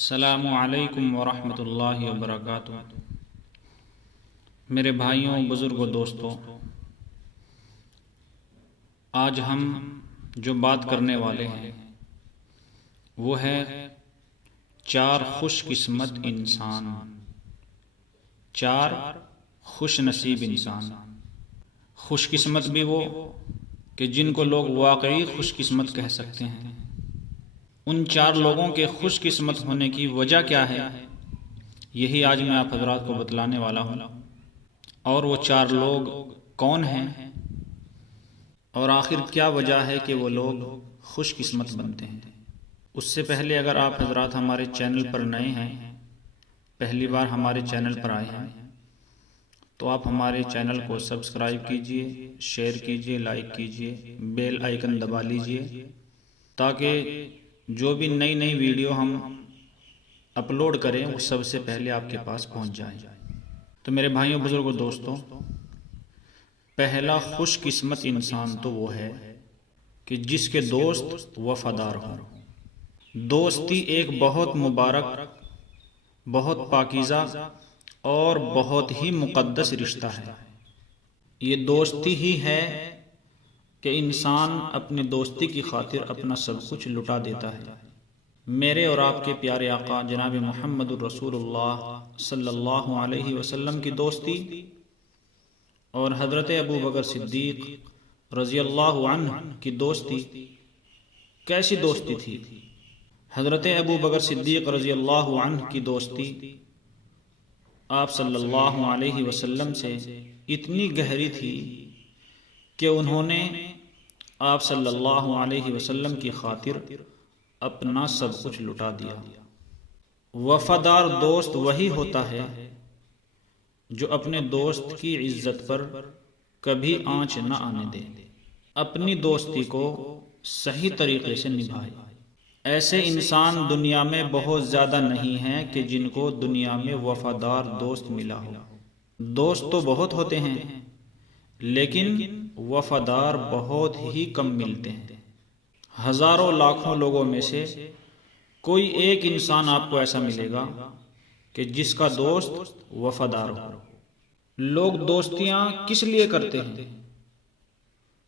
السلام علیکم ورحمۃ اللہ وبرکاتہ۔ میرے بھائیوں، بزرگوں، دوستوں، آج ہم جو بات کرنے والے ہیں وہ ہے 4 خوش قسمت انسان، 4 خوش نصیب انسان۔ خوش قسمت بھی وہ کہ جن کو لوگ واقعی خوش قسمت کہہ سکتے ہیں۔ ان 4 لوگوں کے خوش قسمت ہونے کی وجہ کیا ہے، یہی آج میں آپ حضرات کو بتلانے والا ہوں۔ اور وہ 4 لوگ کون ہیں اور آخر کیا وجہ ہے کہ وہ لوگ خوش قسمت بنتے ہیں۔ اس سے پہلے اگر آپ حضرات ہمارے چینل پر نئے ہیں، پہلی بار ہمارے چینل پر آئے ہیں، تو آپ ہمارے چینل کو سبسکرائب کیجئے، شیئر کیجئے، لائک کیجئے، بیل آئیکن دبا لیجئے تاکہ جو بھی نئی ویڈیو ہم اپلوڈ کریں وہ سب سے پہلے آپ کے پاس پہنچ جائے۔ تو میرے بھائیوں، بزرگوں، دوستوں، پہلا خوش قسمت انسان تو وہ ہے کہ جس کے دوست وفادار ہوں۔ دوستی ایک بہت مبارک، بہت پاکیزہ اور بہت ہی مقدس رشتہ ہے۔ یہ دوستی ہی ہے کہ انسان اپنی دوستی کی خاطر اپنا سب کچھ لٹا دیتا ہے۔ میرے اور آپ کے پیارے آقا جناب محمد الرسول اللہ صلی اللہ علیہ وسلم کی دوستی اور حضرت ابوبکر صدیق رضی اللہ عنہ کی دوستی کیسی دوستی تھی؟ حضرت ابوبکر صدیق رضی اللہ عنہ کی دوستی آپ صلی اللہ علیہ وسلم سے اتنی گہری تھی کہ انہوں نے آپ صلی اللہ علیہ وسلم کی خاطر اپنا سب کچھ لٹا دیا۔ وفادار دوست وہی ہوتا ہے جو اپنے دوست کی عزت پر کبھی آنچ نہ آنے دے، اپنی دوستی کو صحیح طریقے سے نبھائے۔ ایسے انسان دنیا میں بہت زیادہ نہیں ہیں کہ جن کو دنیا میں وفادار دوست ملا ہو۔ دوست تو بہت ہوتے ہیں لیکن وفادار بہت ہی کم ملتے ہیں۔ ہزاروں لاکھوں لوگوں میں سے کوئی ایک انسان آپ کو ایسا ملے گا کہ جس کا دوست وفادار ہو۔ لوگ دوستیاں کس لیے کرتے ہیں؟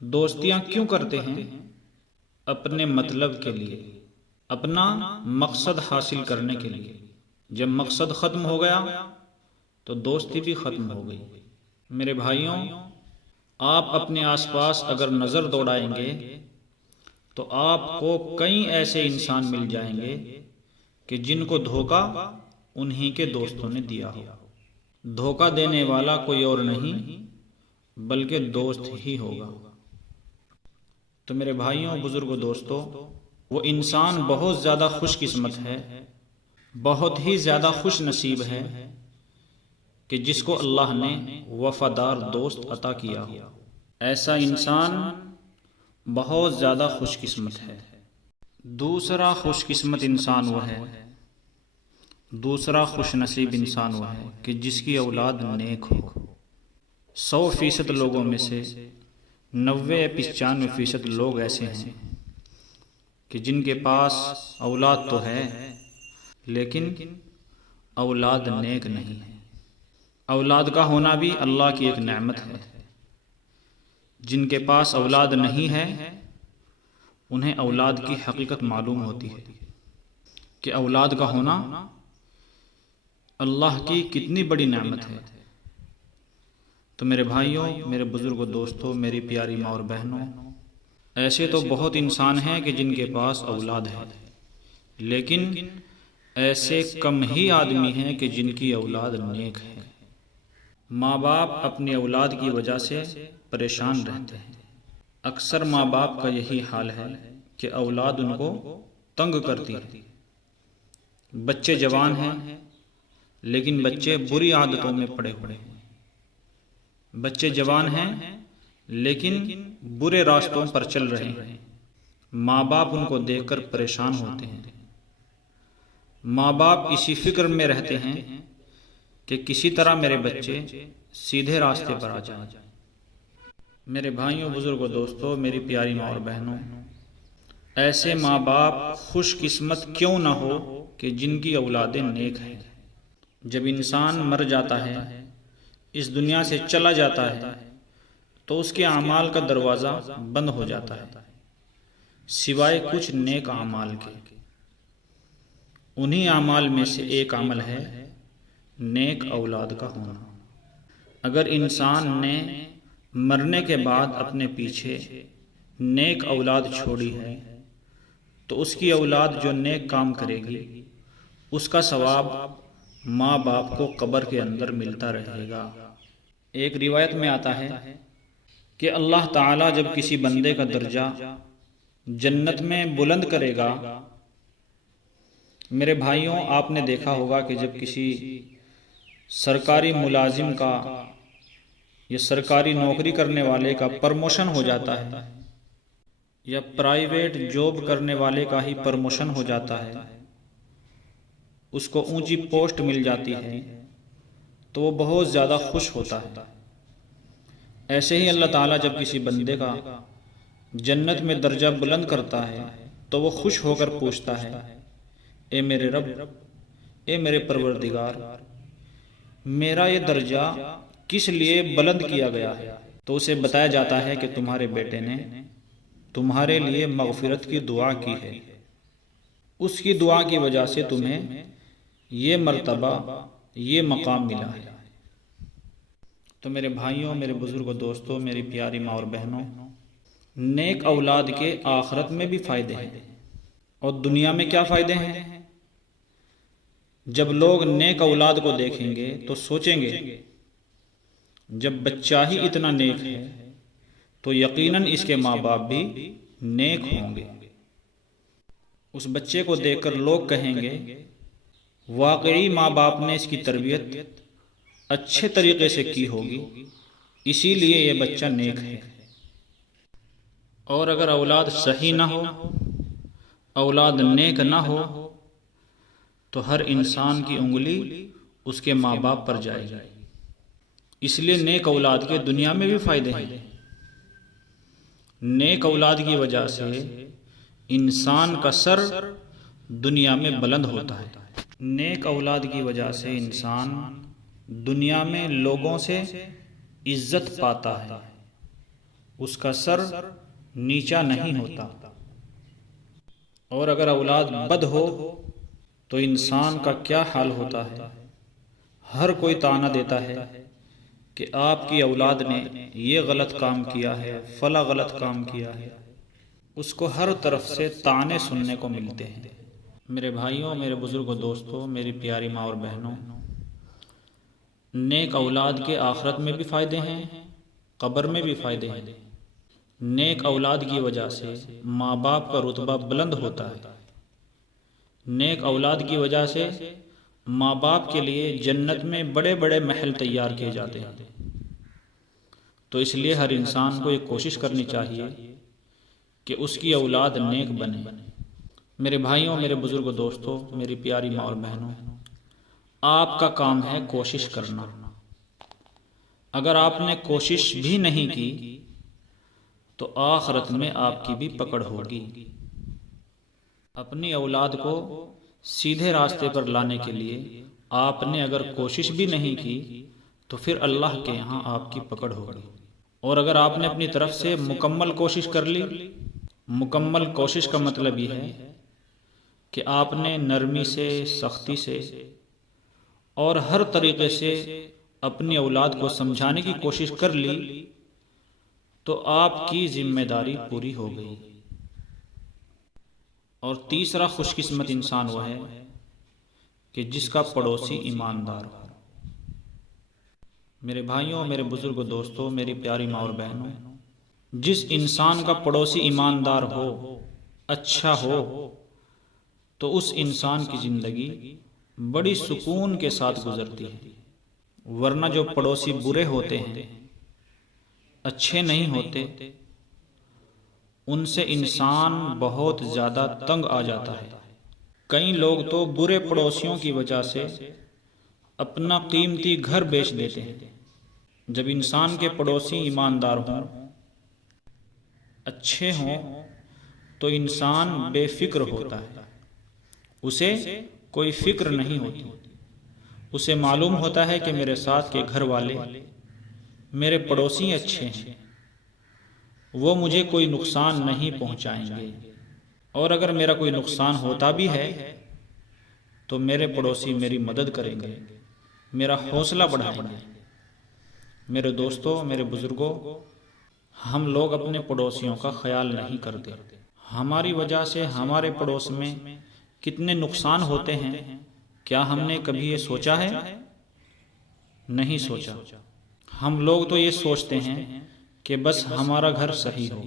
دوستیاں کیوں کرتے ہیں؟ اپنے مطلب کے لیے، اپنا مقصد حاصل کرنے کے لیے۔ جب مقصد ختم ہو گیا تو دوستی بھی ختم ہو گئی۔ میرے بھائیوں، آپ اپنے آس پاس اگر نظر دوڑائیں گے تو آپ کو کئی ایسے انسان مل جائیں گے کہ جن کو دھوکہ انہی کے دوستوں نے دیا ہو۔ دھوکہ دینے والا کوئی اور نہیں بلکہ دوست ہی ہوگا۔ تو میرے بھائیوں، بزرگوں، دوستوں، وہ انسان بہت زیادہ خوش قسمت ہے، بہت ہی زیادہ خوش نصیب ہے کہ جس کو اللہ نے وفادار دوست عطا کیا ہو۔ ایسا انسان بہت زیادہ خوش قسمت ہے۔ دوسرا خوش قسمت انسان وہ ہے، دوسرا خوش نصیب انسان وہ ہے کہ جس کی اولاد نیک ہو۔ 100% لوگوں میں سے 90-95% لوگ ایسے ہیں کہ جن کے پاس اولاد تو ہے لیکن اولاد نیک نہیں ہے۔ اولاد کا ہونا بھی اللہ کی ایک نعمت ہے۔ جن کے پاس اولاد نہیں ہے انہیں اولاد کی حقیقت معلوم ہوتی ہے کہ اولاد کا ہونا اللہ کی کتنی بڑی نعمت ہے۔ تو میرے بھائیوں، میرے بزرگوں، دوستوں، میری پیاری ماں اور بہنوں، ایسے تو بہت انسان ہیں کہ جن کے پاس اولاد ہے لیکن ایسے کم ہی آدمی ہیں کہ جن کی اولاد نیک ہے۔ ماں باپ اپنی اولاد کی وجہ سے پریشان رہتے ہیں۔ اکثر ماں باپ کا یہی حال ہے کہ اولاد ان کو تنگ کرتی ہے۔ بچے جوان ہیں لیکن بچے بری عادتوں میں پڑے ہوئے ہیں۔ بچے جوان ہیں لیکن برے راستوں پر چل رہے ہیں۔ ماں باپ ان کو دیکھ کر پریشان ہوتے ہیں۔ ماں باپ اسی فکر میں رہتے ہیں کہ کسی طرح میرے بچے سیدھے راستے پر آ جائیں۔ میرے بھائیوں، بزرگوں، دوستوں، میری پیاری ماں اور بہنوں، ایسے ماں باپ خوش قسمت کیوں نہ ہو کہ جن کی اولادیں نیک ہیں۔ جب انسان مر جاتا ہے، اس دنیا سے چلا جاتا ہے، تو اس کے اعمال کا دروازہ بند ہو جاتا ہے سوائے کچھ نیک اعمال کے۔ انہی اعمال میں سے ایک عمل ہے نیک اولاد کا ہونا۔ اگر انسان نے مرنے کے بعد اپنے پیچھے نیک اولاد چھوڑی ہے تو اس کی اولاد جو نیک کام کرے گی اس کا ثواب ماں باپ کو قبر کے اندر ملتا رہے گا۔ ایک روایت میں آتا ہے کہ اللہ تعالیٰ جب کسی بندے کا درجہ جنت میں بلند کرے گا، میرے بھائیوں آپ نے دیکھا ہوگا کہ جب کسی سرکاری ملازم کا یا سرکاری نوکری کرنے والے کا پرموشن ہو جاتا ہے یا پرائیویٹ جاب کرنے والے کا ہی پرموشن ہو جاتا ہے، اس کو اونچی پوسٹ مل جاتی ہے تو وہ بہت زیادہ خوش ہوتا ہے۔ ایسے ہی اللہ تعالیٰ جب کسی بندے کا جنت میں درجہ بلند کرتا ہے تو وہ خوش ہو کر پوچھتا ہے، اے میرے رب، اے میرے پروردگار، میرا یہ درجہ کس لیے بلند کیا گیا ہے؟ تو اسے بتایا جاتا ہے کہ تمہارے بیٹے نے تمہارے لیے مغفرت کی دعا کی ہے، اس کی دعا کی وجہ سے تمہیں یہ مرتبہ، یہ مقام ملا ہے۔ تو میرے بھائیوں، میرے بزرگوں، دوستوں، میری پیاری ماں اور بہنوں، نیک اولاد کے آخرت میں بھی فائدے ہیں اور دنیا میں کیا فائدے ہیں؟ جب لوگ نیک اولاد کو دیکھیں گے تو سوچیں گے جب بچہ ہی اتنا نیک ہے تو یقیناً اس کے ماں باپ بھی نیک ہوں گے۔ اس بچے کو دیکھ کر لوگ کہیں گے واقعی ماں باپ نے اس کی تربیت اچھے طریقے سے کی ہوگی، اسی لیے یہ بچہ نیک ہے۔ اور اگر اولاد صحیح نہ ہو، اولاد نیک نہ ہو، تو ہر انسان کی انگلی اس کے ماں باپ پر جائے گی۔ اس لیے نیک اولاد کے دنیا میں بھی فائدے ہیں۔ نیک اولاد کی وجہ سے انسان کا سر دنیا میں بلند ہوتا ہے۔ نیک اولاد کی وجہ سے انسان دنیا میں لوگوں سے عزت پاتا ہے، اس کا سر نیچا نہیں ہوتا۔ اور اگر اولاد بد ہو تو انسان کا کیا حال ہوتا ہے؟ ہر کوئی طعنہ دیتا ہے کہ آپ کی اولاد نے یہ غلط کام کیا ہے، فلاں غلط کام کیا ہے، اس کو ہر طرف سے طعنے سننے کو ملتے ہیں۔ میرے بھائیوں، میرے بزرگوں، دوستوں، میری پیاری ماں اور بہنوں، نیک اولاد کے آخرت میں بھی فائدے ہیں، قبر میں بھی فائدے ہیں۔ نیک اولاد کی وجہ سے ماں باپ کا رتبہ بلند ہوتا ہے۔ نیک اولاد کی وجہ سے ماں باپ کے لیے جنت میں بڑے بڑے محل تیار کیے جاتے ہیں۔ تو اس لیے ہر انسان کو یہ کوشش کرنی چاہیے کہ اس کی اولاد نیک بنے۔ میرے بھائیوں، میرے بزرگوں، دوستوں، میری پیاری ماں اور بہنوں، آپ کا کام ہے کوشش کرنا۔ اگر آپ نے کوشش بھی نہیں کی تو آخرت میں آپ کی بھی پکڑ ہوگی۔ اپنی اولاد کو سیدھے راستے پر لانے کے لیے آپ نے اگر کوشش بھی نہیں کی تو پھر اللہ کے یہاں آپ کی پکڑ ہوگی۔ اور اگر آپ نے اپنی طرف سے مکمل کوشش کر لی، مکمل کوشش کا مطلب یہ ہے کہ آپ نے نرمی سے، سختی سے اور ہر طریقے سے اپنی اولاد کو سمجھانے کی کوشش کر لی تو آپ کی ذمہ داری پوری ہو گئی۔ اور تیسرا خوش قسمت انسان وہ ہے کہ جس کا پڑوسی ایماندار ہو۔ میرے بھائیوں، میرے بزرگوں، دوستوں، میری پیاری ماں اور بہنوں، جس انسان کا پڑوسی ایماندار ہو، اچھا ہو، تو اس انسان کی زندگی بڑی سکون کے ساتھ گزرتی ہے۔ ورنہ جو پڑوسی برے ہوتے ہیں، اچھے نہیں ہوتے، ان سے انسان بہت زیادہ تنگ آ جاتا ہے۔ کئی لوگ تو برے پڑوسیوں کی وجہ سے اپنا قیمتی گھر بیچ دیتے ہیں۔ جب انسان کے پڑوسی ایماندار ہوں، اچھے ہوں، تو انسان بے فکر ہوتا ہے، اسے کوئی فکر نہیں ہوتی۔ اسے معلوم ہوتا ہے کہ میرے ساتھ کے گھر والے، میرے پڑوسی اچھے ہیں، وہ مجھے کوئی نقصان نہیں پہنچائیں گے، اور اگر میرا کوئی نقصان ہوتا بھی ہے تو میرے پڑوسی میری مدد کریں گے، میرا حوصلہ بڑھائیں گے۔ میرے دوستوں، میرے بزرگوں، ہم لوگ اپنے پڑوسیوں کا خیال نہیں کرتے۔ ہماری وجہ سے ہمارے پڑوس میں کتنے نقصان ہوتے ہیں، کیا ہم نے کبھی یہ سوچا ہے؟ نہیں سوچا۔ ہم لوگ تو یہ سوچتے ہیں کہ بس ہمارا گھر صحیح ہو،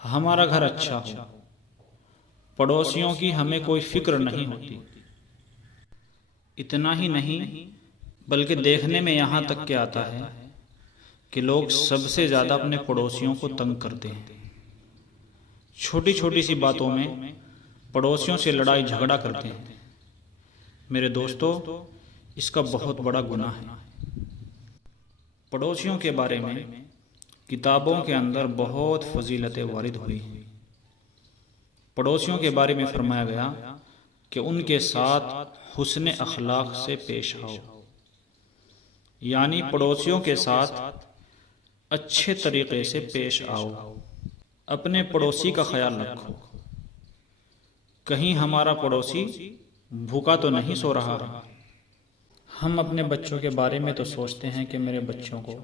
ہمارا گھر اچھا ہو، پڑوسیوں کی ہمیں کوئی فکر نہیں ہوتی۔ اتنا ہی نہیں، بلکہ دیکھنے میں یہاں تک کہ آتا ہے کہ لوگ سب سے زیادہ اپنے پڑوسیوں کو تنگ کرتے ہیں۔ چھوٹی چھوٹی سی باتوں میں پڑوسیوں سے لڑائی جھگڑا کرتے ہیں۔ میرے دوستو، اس کا بہت بڑا گناہ ہے۔ پڑوسیوں کے بارے میں کتابوں کے اندر بہت فضیلتیں وارد ہوئی ہیں۔ پڑوسیوں کے بارے میں فرمایا گیا کہ ان کے ساتھ حسن اخلاق سے پیش آؤ، یعنی پڑوسیوں کے ساتھ اچھے طریقے سے پیش آؤ، اپنے پڑوسی کا خیال رکھو۔ کہیں ہمارا پڑوسی بھوکا تو نہیں سو رہا۔ ہم اپنے بچوں کے بارے میں تو سوچتے ہیں کہ میرے بچوں کو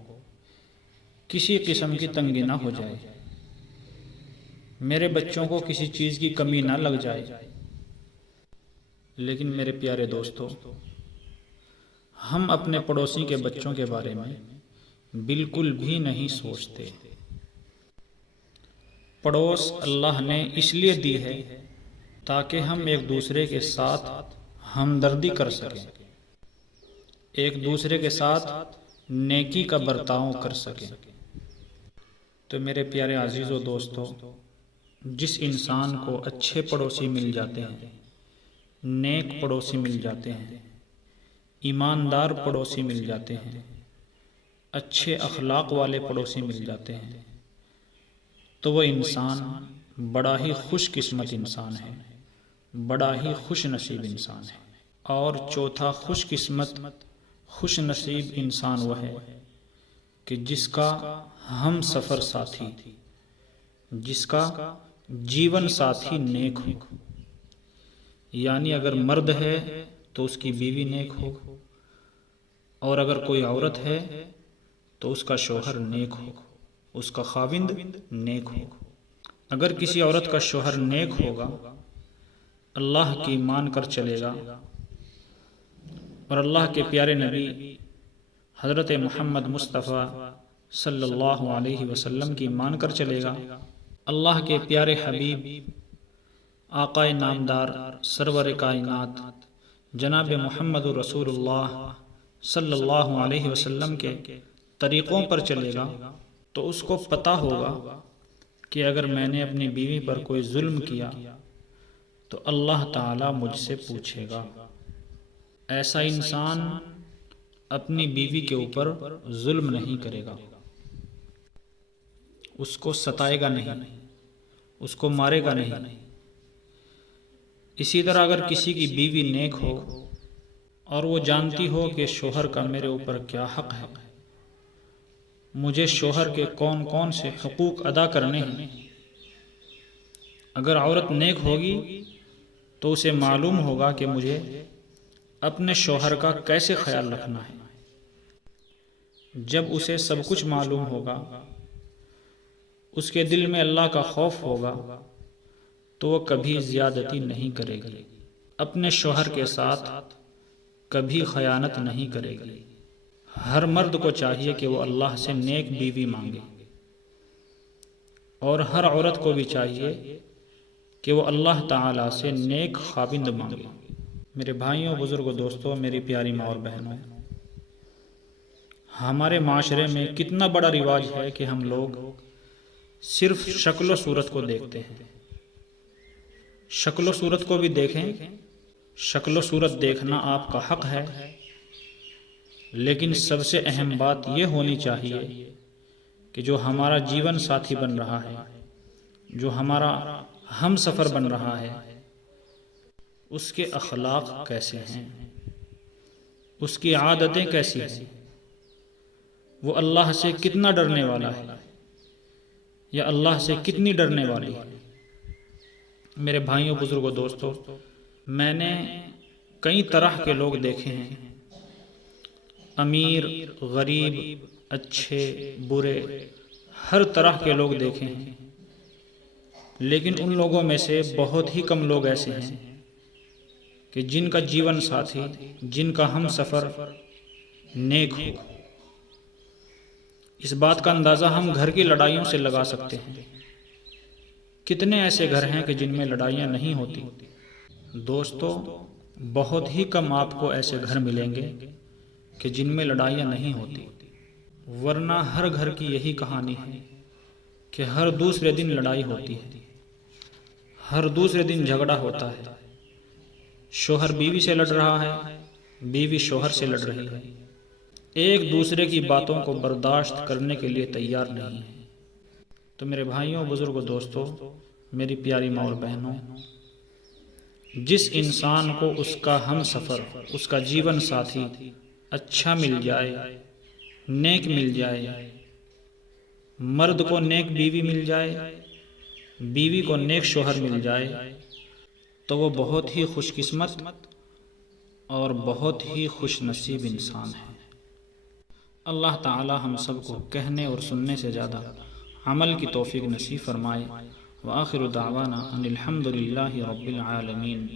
کسی قسم کی تنگی نہ ہو جائے، میرے بچوں کو کسی چیز کی کمی نہ لگ جائے، لیکن میرے پیارے دوستو، ہم اپنے پڑوسی کے بچوں کے بارے میں بالکل بھی نہیں سوچتے۔ پڑوس اللہ نے اس لیے دی ہے تاکہ ہم ایک دوسرے کے ساتھ ہمدردی کر سکیں، ایک دوسرے کے ساتھ نیکی کا برتاؤ کر سکیں۔ تو میرے پیارے عزیز و دوستو، جس انسان کو اچھے پڑوسی مل جاتے ہیں، نیک پڑوسی مل جاتے ہیں، ایماندار پڑوسی مل جاتے ہیں، اچھے اخلاق والے پڑوسی مل جاتے ہیں، تو وہ انسان بڑا ہی خوش قسمت انسان ہے، بڑا ہی خوش نصیب انسان ہے۔ اور چوتھا خوش قسمت، خوش نصیب انسان وہ ہے کہ جس کا ہم سفر ساتھی، جس کا جیون ساتھی نیک ہو، یعنی اگر مرد ہے تو اس کی بیوی نیک ہو، اور اگر کوئی عورت ہے تو اس کا شوہر نیک ہو، اس کا خاوند نیک ہو۔ اگر کسی عورت کا شوہر نیک ہوگا، اللہ کی مان کر چلے گا، اور اللہ کے پیارے نبی حضرت محمد مصطفیٰ صلی اللہ علیہ وسلم کی مان کر چلے گا، اللہ کے پیارے حبیب آقا نامدار سرور کائنات جناب محمد رسول اللہ صلی اللہ علیہ وسلم کے طریقوں پر چلے گا، تو اس کو پتہ ہوگا کہ اگر میں نے اپنی بیوی پر کوئی ظلم کیا تو اللہ تعالیٰ مجھ سے پوچھے گا۔ ایسا انسان اپنی بیوی کے اوپر ظلم نہیں کرے گا، اس کو ستائے گا نہیں، اس کو مارے گا نہیں۔ اسی طرح اگر کسی کی بیوی نیک ہو اور وہ جانتی ہو کہ شوہر کا میرے اوپر کیا حق ہے، مجھے شوہر کے کون کون سے حقوق ادا کرنے ہیں، اگر عورت نیک ہوگی تو اسے معلوم ہوگا کہ مجھے اپنے شوہر کا کیسے خیال رکھنا ہے۔ جب اسے سب کچھ معلوم ہوگا، اس کے دل میں اللہ کا خوف ہوگا، تو وہ کبھی زیادتی نہیں کرے گی، اپنے شوہر کے ساتھ کبھی خیانت نہیں کرے گی۔ ہر مرد کو چاہیے کہ وہ اللہ سے نیک بیوی مانگے، اور ہر عورت کو بھی چاہیے کہ وہ اللہ تعالیٰ سے نیک خاوند مانگے۔ میرے بھائیوں، بزرگوں، دوستوں، میری پیاری ماں اور بہنوں، ہمارے معاشرے میں کتنا بڑا رواج ہے کہ ہم لوگ صرف شکل و صورت کو دیکھتے ہیں۔ شکل و صورت کو بھی دیکھیں، شکل و صورت دیکھنا آپ کا حق ہے، لیکن سب سے اہم بات یہ ہونی چاہیے کہ جو ہمارا جیون ساتھی بن رہا ہے، جو ہمارا ہم سفر بن رہا ہے، اس کے اخلاق کیسے ہیں، اس کی عادتیں کیسی ہیں، وہ اللہ سے کتنا ڈرنے والا ہے یا اللہ سے کتنی ڈرنے والی ہے۔ میرے بھائیوں، بزرگوں، دوستوں، میں نے کئی طرح کے لوگ دیکھے ہیں، امیر، غریب، اچھے، برے، ہر طرح کے لوگ دیکھے ہیں، لیکن ان لوگوں میں سے بہت ہی کم لوگ ایسے ہیں کہ جن کا جیون ساتھی، جن کا ہم سفر نیک ہو۔ اس بات کا اندازہ ہم گھر کی لڑائیوں سے لگا سکتے ہیں۔ کتنے ایسے گھر ہیں کہ جن میں لڑائیاں نہیں ہوتی؟ دوستو، بہت ہی کم آپ کو ایسے گھر ملیں گے کہ جن میں لڑائیاں نہیں ہوتی، ورنہ ہر گھر کی یہی کہانی ہے کہ ہر دوسرے دن لڑائی ہوتی ہے، ہر دوسرے دن جھگڑا ہوتا ہے، شوہر بیوی سے لڑ رہا ہے، بیوی شوہر سے لڑ رہی ہے، ایک دوسرے کی باتوں کو برداشت کرنے کے لیے تیار نہیں ہے۔ تو میرے بھائیوں، بزرگوں، دوستوں، میری پیاری ماں اور بہنوں، جس انسان کو اس کا ہم سفر، اس کا جیون ساتھی اچھا مل جائے، نیک مل جائے، مرد کو نیک بیوی مل جائے، بیوی کو نیک شوہر مل جائے، تو وہ بہت ہی خوش قسمت اور بہت ہی خوش نصیب انسان ہے۔ اللہ تعالی ہم سب کو کہنے اور سننے سے زیادہ عمل کی توفیق نصیب فرمائے۔ وآخر دعوانا ان الحمد للہ رب العالمین۔